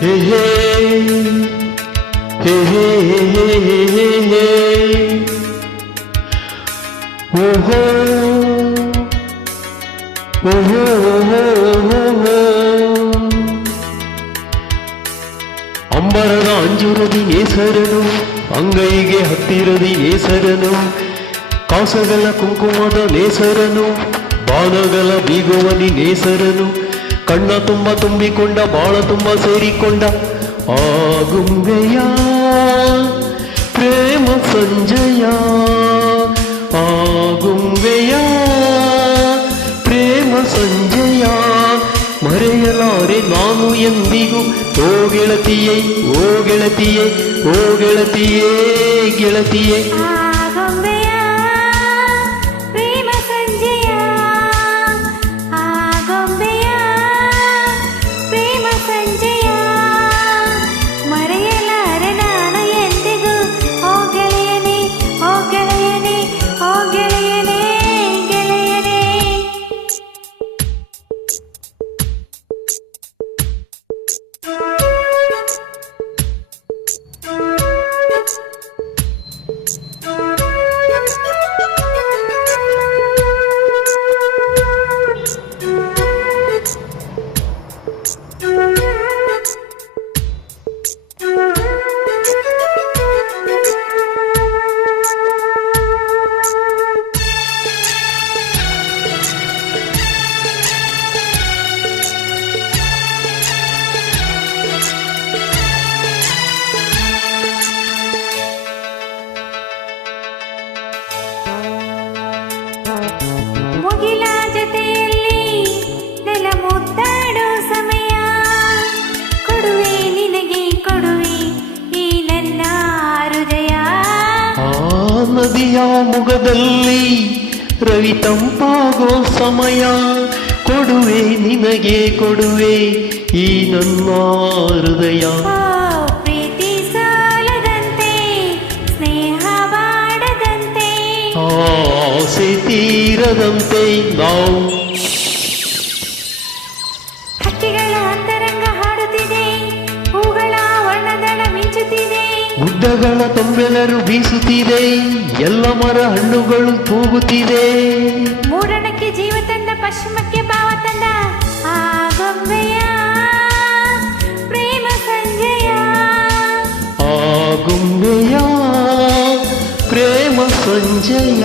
Hey, hey, hey, ಅಂಬರದ ಅಂಜುರದಿ ಏಸರನು ಅಂಗೈಗೆ ಹತ್ತಿರದಿ ಏಸರನು ಕಾಸಗಲ ಕುಂಕುಮದ ನೇಸರನು ಬಾಣಗಲ ಬೀಗುವನಿ ನೇಸರನು ಕಣ್ಣ ತುಂಬ ತುಂಬಿಕೊಂಡ ಬಾಳ ತುಂಬ ಸೇರಿಕೊಂಡ ಆಗುಂಬೆಯ ಪ್ರೇಮ ಸಂಜಯ ಆಗುಂಬೆಯ ಪ್ರೇಮ ಸಂಜಯ ಮರೆಯಲಾರೆ ನಾನು ಎಂದಿಗೂ ಓ ಗೆಳತಿಯೇ ಓ ಗೆಳತಿಯೇ ಓ ಗೆಳತಿಯೇ ಗೆಳತಿಯೇ ಮುಗಿಲ ಜೊತೆಯಲ್ಲಿ ನೆಲ ಮುದ್ದಾಡೋ ಸಮಯ. ಕೊಡುವೆ ನಿನಗೆ ಕೊಡುವೆ ಈ ನನ್ನ ಹೃದಯ. ನದಿಯ ಮುಗದಲ್ಲಿ ರವಿ ತಂಪಾಗೋ ಸಮಯ. ಕೊಡುವೆ ನಿನಗೆ ಕೊಡುವೆ ಈ ನನ್ನ ಹೃದಯ. ತೀರದಂತೆ ನಾವು. ಹಕ್ಕಿಗಳ ಅಂತರಂಗ ಹಾಡುತ್ತಿದೆ ಹೂಗಳ ವರ್ಣದಳ ಮಿಂಚುತ್ತಿದೆ. ಗುಡ್ಡಗಳ ತೊಂಬೆಲರು ಬೀಸುತ್ತಿದೆ ಎಲ್ಲ ಮರ ಹಣ್ಣುಗಳು ತೂಗುತ್ತಿದೆ ಮೂಡಣಕ್ಕೆ ಜೀವ ತಂದ ಪಶ್ಚಿಮಕ್ಕೆ ಭಾವ ತಂದ ಆ ಗೊಂಬೆಯ ಪ್ರೇಮ ಸಂಜಯ. ಆ ಗೊಂಬೆಯ ಪ್ರೇಮ ಸಂಜಯ.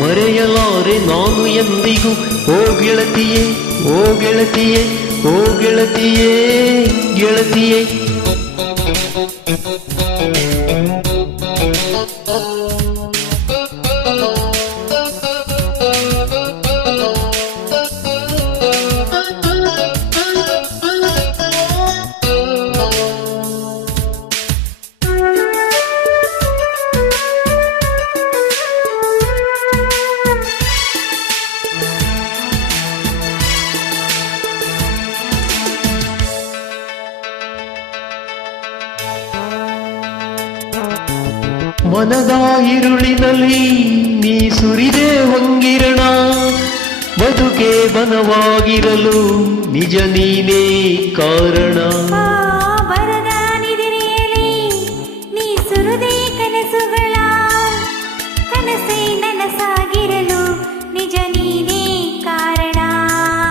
ಮರೆಯಲಾರೆ ನಾನು ಎಂದಿಗೂ ಓ ಗೆಳತಿಯೇ ಓ ಗೆಳತಿಯೇ ಓ ಗೆಳತಿಯೇ ಗೆಳತಿಯೇ ಮನದ ಇರುಳಿನಲ್ಲಿ ನೀ ಸುರಿದೆ ಹೊಂಗಿರಣ. ಬದುಕೆ ಬನವಾಗಿರಲು ನಿಜ ನೀನೇ ಕಾರಣ.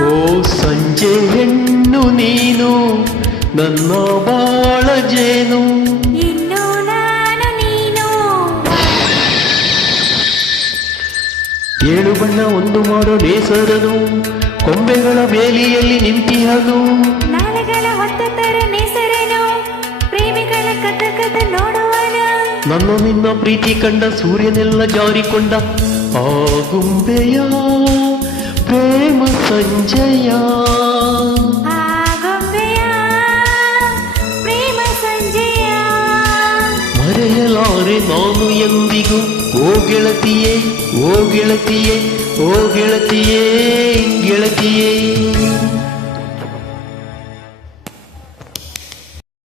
ಓ ಸಂಜೆ ಹೆಣ್ಣು ನೀನು ನನ್ನ ಬಾಳ ಜೇನು ಏಳು ಬಣ್ಣ ಒಂದು ಮಾಡೋ ಬೇಸರನು. ಕೊಂಬೆಗಳ ಬೇಲಿಯಲ್ಲಿ ನಿಂತಿಹನು ನಾಳೆಗಳ ಹೊತ್ತು ತರ ನೆಸರೇನು ಪ್ರೇಮಿಗಳ ಕಥ ಕಥ ನೋಡುವನು. ನನ್ನ ನಿನ್ನ ಪ್ರೀತಿ ಕಂಡ ಸೂರ್ಯನೆಲ್ಲ ಜಾರಿಕೊಂಡ ಆ ಗೊಂಬೆಯ ಪ್ರೇಮ ಸಂಜೆಯ. ಮರೆಯಲಾರೆ ನಾನು ಎಂದಿಗೂ ಓ ಗೆಳತಿಯೇ. ஓ கிழத்தியே ஓ கிழத்தியே இங்கிழத்தியே